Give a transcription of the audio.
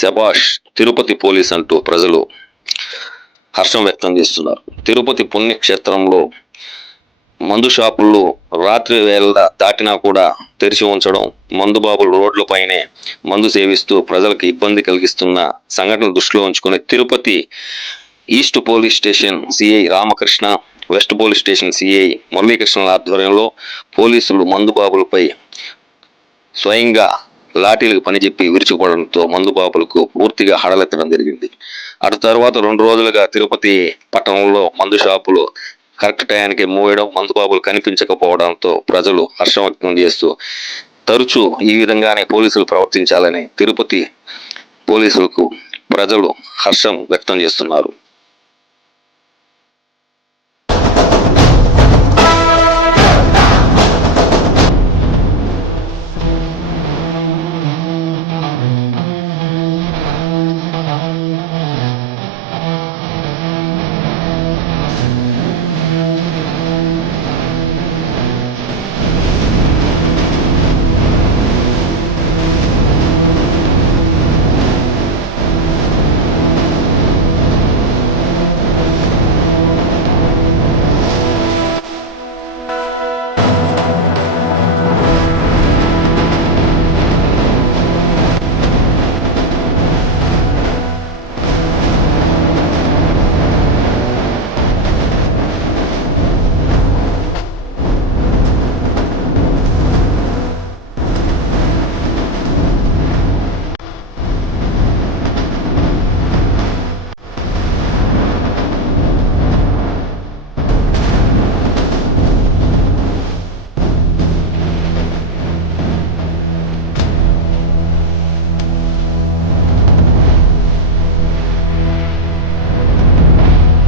శభాష్ తిరుపతి పోలీస్ అంటూ ప్రజలు హర్షం వ్యక్తం చేస్తున్నారు. తిరుపతి పుణ్యక్షేత్రంలో మందు షాపుల్లో రాత్రి వేళ దాటినా కూడా తెరిచి ఉంచడం, మందుబాబులు రోడ్లపైనే మందు సేవిస్తూ ప్రజలకు ఇబ్బంది కలిగిస్తున్న సంఘటనలు దృష్టిలో ఉంచుకుని Tirupati east police station CI Ramakrishna, west police station CI Muralikrishna ఆధ్వర్యంలో పోలీసులు మందుబాబులపై స్వయంగా లాఠీలకు పనిచెప్పి విరుచుకుపడడంతో మందుబాబులకు పూర్తిగా హడలెత్తడం జరిగింది. అటు తర్వాత 2 రోజులుగా తిరుపతి పట్టణంలో మందు షాపులు కరెక్ట్ టయానికి మూయడం, మందుబాబులు కనిపించకపోవడంతో ప్రజలు హర్షం వ్యక్తం చేస్తూ తరచూ ఈ విధంగానే పోలీసులు ప్రవర్తించాలని తిరుపతి పోలీసులకు ప్రజలు హర్షం వ్యక్తం చేస్తున్నారు.